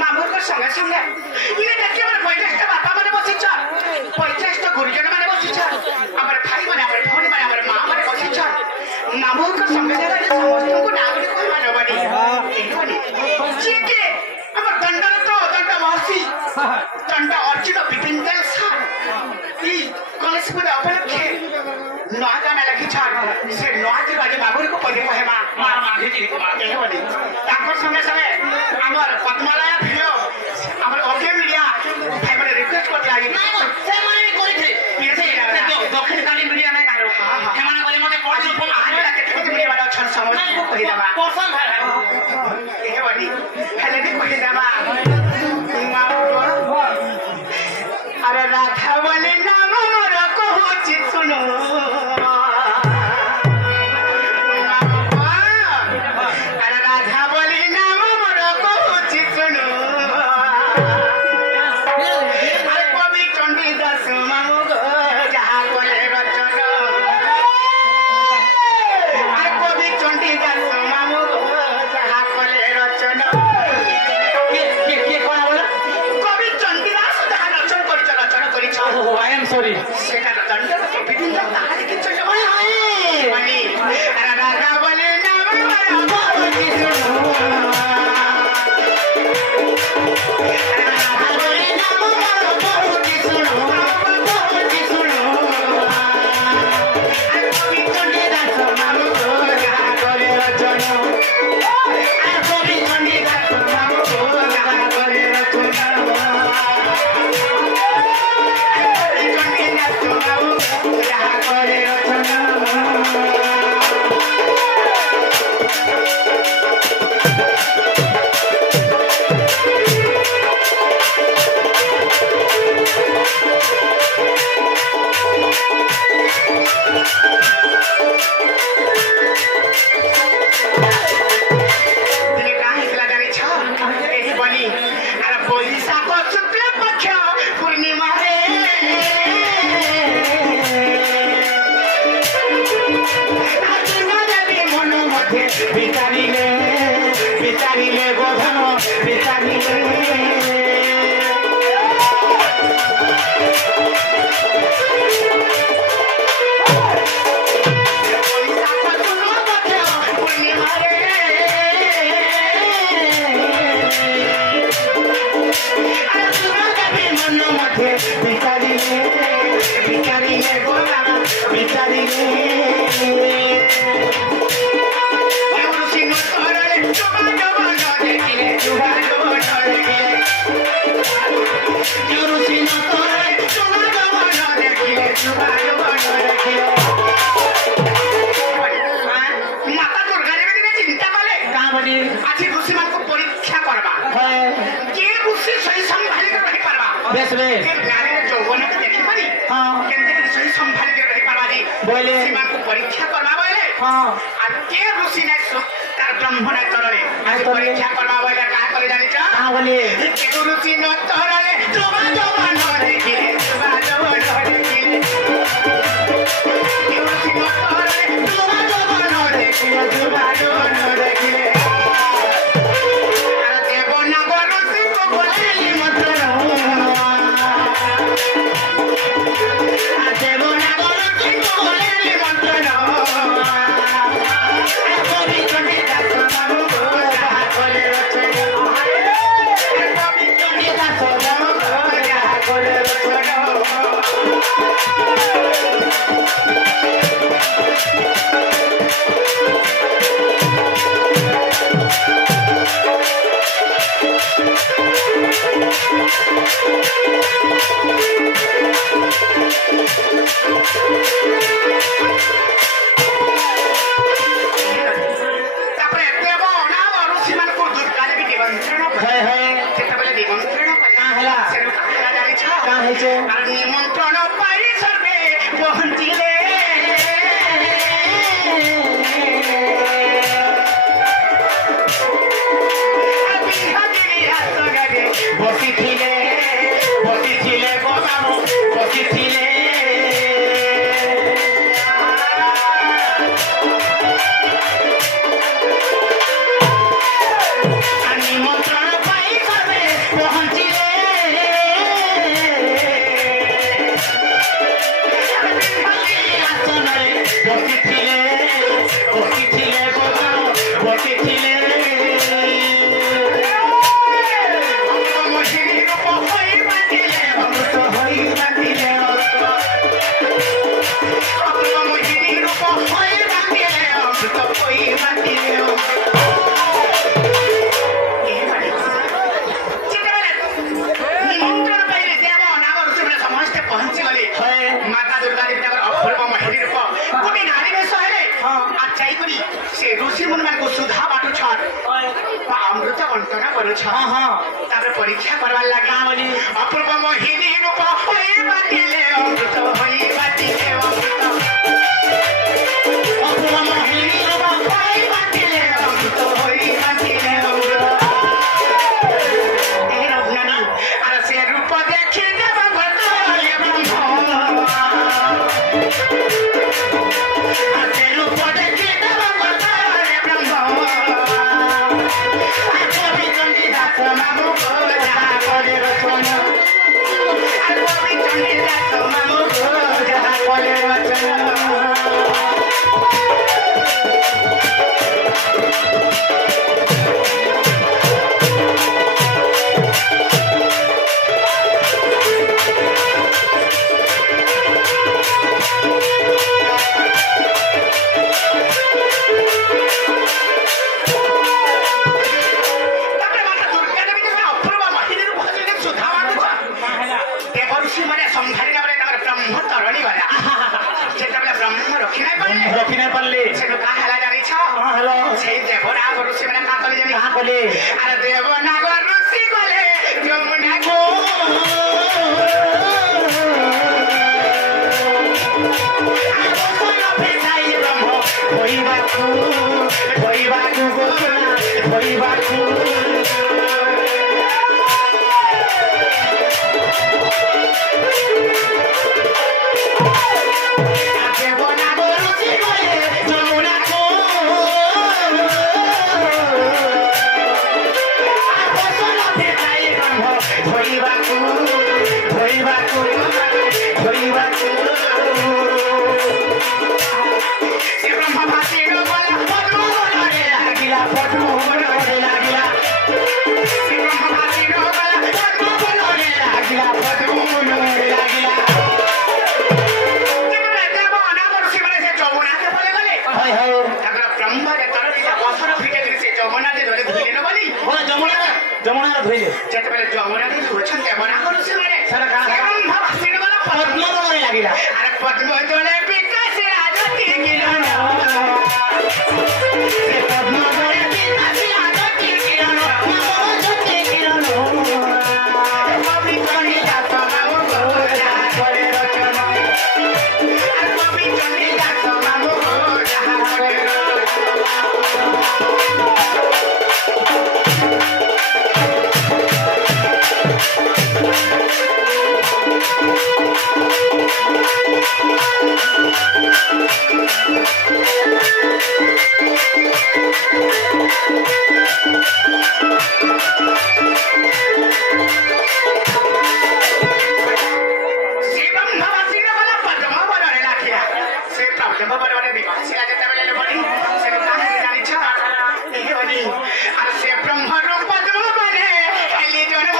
মামুর সঙ্গে সঙ্গে ইয়ে দেখি আমার 50টা বাপা মানে বসিছ 50টা গুরুজন মানে বসিছ আমার ভাই মানে আমার ভଉণী মানে আমার মা মানে বসিছ মামুর সঙ্গে সঙ্গে সমস্তଙ୍କୁ ডাকলি কইবা নবানি এইবানি চিকে আমার দণ্ডরত দণ্ড মহর্ষি দণ্ড অর্জুন বিপিন স্যার এই কলেজ পুরে উপলক্ষে নয়া গানা লেখিছ সে নয়া দিবাজি বাবুরକୁ পদে কহেমা মা মাঘি জি এইবানি তাଙ୍କର সঙ্গে সঙ্গে আমার পদ্মালয়া ভিডিও আমার ওকে মিডিয়া ভাই মানে রিকোয়েস্ট করতে লাগি সে মানে কইছে পিছে দক্ষিণ কালী মিডিয়া নাই কারো হেমানে বলে মতে কোর্স ফোন আনে লাগে কেতে মিডিয়া বাড়া ছন সময় কই দেবা কোর্সন ভাই এ বাড়ি হেলে দি কই দেবা আরে রাধা বলে নাম মোর কহুছি শুনো বিচারিলে গোধন বিচারিলে বিচারিলে গোধন বিচারিলে আজি ঋষি মান পরীক্ষা করবা কে ঋষি সহি সম্ভালি রহি পারবা বেশ বেশ গানে যৌবন দেখি পারি কেমতে সহি সম্ভালি রহি পারবা জি বলে ঋষি মান পরীক্ষা করবা বলে আর के ऋषि नै तार ब्रह्म नै तरले आज परीक्षा करबा बोले का करे जानि छ हां बोले के ऋषि न तरले जोबा जोबा नरे के जोबा जोबा नरे के के ऋषि न तरले जोबा जोबा नरे के जोबा जोबा नरे के अरे देव ना ऋषि को बोले मंत्र निमंत्रण पाई सर्वे पहुंचिले बसिथिले बसिथिले बाबू बसिथिले निमंत्रण पाई सर्वे पहुंचिले ऋषि मुनि को सुधा बाटू छन अमृत बंटन करू छ तारे परीक्षा करवा लगा बोली अपूर्व मोहिनी रूप होई बाटिले अमृत होई बाटिले अपूर्व मोहिनी रूप होई बाटिले अमृत होई बाटिले ए रघुनंदन अरे से रूप देखि देव बताए ब्रह्म अरे रूप देखि रखी नहीं पड़ले से का हला जानी छ हां हेलो से देवनाग ऋषि माने का कले जानी कहां कले अरे देवनाग ऋषि कले यमुना को होई बाकू होई बाकू जमुना धोइले जेतबेले जमुना रे होछन जमुना करू से माने सारा का ब्रह्म भाषण वाला पद्म रे लागिला अरे पद्म तोले विकास आदति गिरन से पद्म तोले विकास आदति गिरन नमो जति गिरन कवि कनि दात नाम गोरा करे रचना कवि कनि दात नाम गोरा करे আর সে ব্রহ্মরূপ পদ্ম মানে খাইলে জন্ম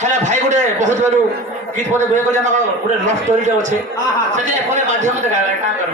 हेले भाई गोटे बहुत बड़ू गीत बोले गुए को जाना गोटे लव स्टोरी टे अच्छे से कोने माध्यम से गावे का कर